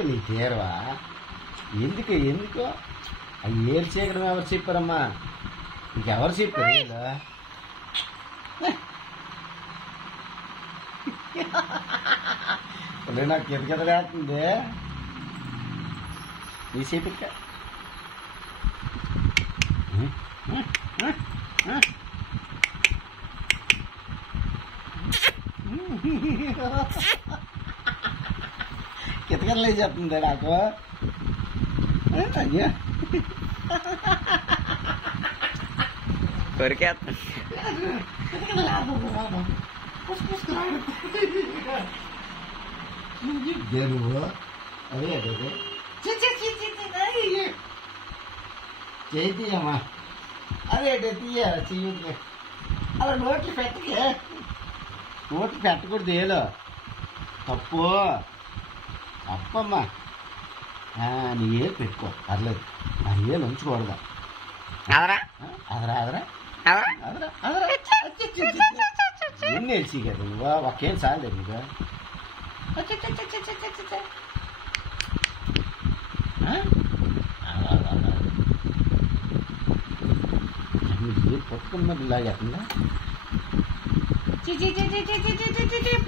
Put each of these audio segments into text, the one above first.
ఎందుకు నీ తీరవా? ఎందుకో అవి ఏరు చేయడం ఎవరు చెప్పారమ్మా? ఇంకెవరు చెప్పారు? నాకు కిందకిందలేస్తుంది నీ చేపిక. కితకలే చెప్తుంది నాకు. అయ్యా కొరికేస్తా నువ్వు అదే అదే చేతియమ్మా. అదే తీయాలి చెయ్యి. అలా నోట్లు పెట్టకే. నోట్లు పెట్టకూడదు. ఏలో తప్పమ్మా. నీ ఏలు పెట్టుకో పర్లేదు. నా ఏలు ఉంచకూడదా? అదరా అదరా అదరా అదరా అదరా ఎన్ని వేసి కదా నువ్వు ఒకేం చాలేదు నువ్వు. ఏం పట్టుకున్నది ఇలా చెప్పండి.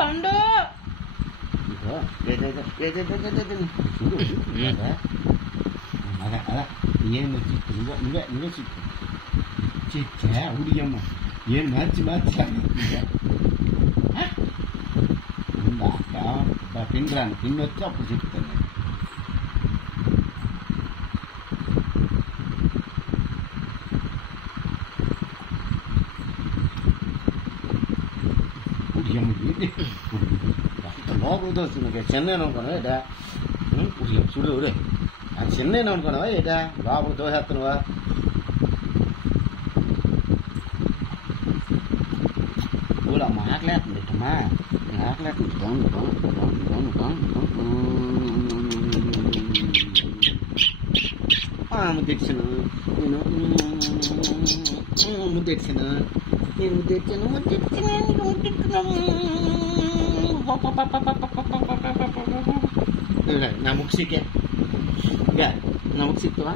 పండు అలా ఏం నువ్వే చెప్పు. చెచ్చా ఉడియమ్మ ఏం మార్చి తిండిరాను తిన్నొచ్చి అప్పుడు చెప్తాను. లోపల దోస్తుంది చెన్నైనా అనుకున్నావా ఏటా? చూడు ఊరే అది చెన్నైనా అనుకున్నావా ఏటా? లోపల దోసేస్తున్నావా? ఊళ్ళో మాట్లాడుతుంది ఇట్టమ్మా మాట్లాడుతుంది. ముద్దెచ్చాను నా ముక్కు సిక్కే నా ముక్కు సిక్కువా?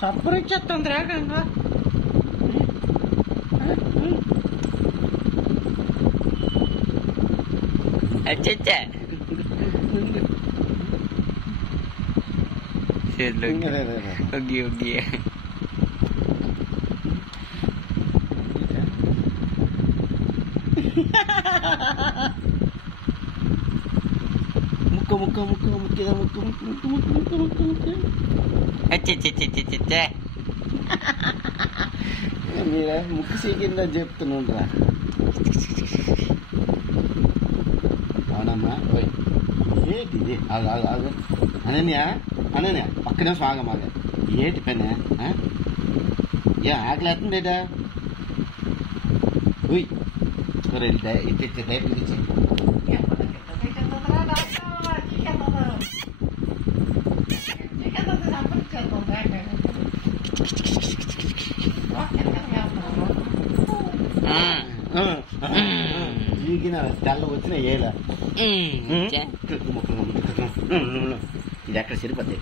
సప్పరిచ్చేస్తుంది రేఖంగా. అచ్చా ఓకే ముక్క మీరే ముక్కు సీకిందని చెప్తున్నాను రా. అవునమ్మా ఏంటిది? అనన్య పక్కనే స్వాగమాగ ఏంటి పని? ఏ ఆకలేస్తుందేటా? ఇచ్చే టైప్ ఇచ్చి తెల్ల వచ్చిన ఏలా ఇది ఎక్కడ సరిపోద్ది.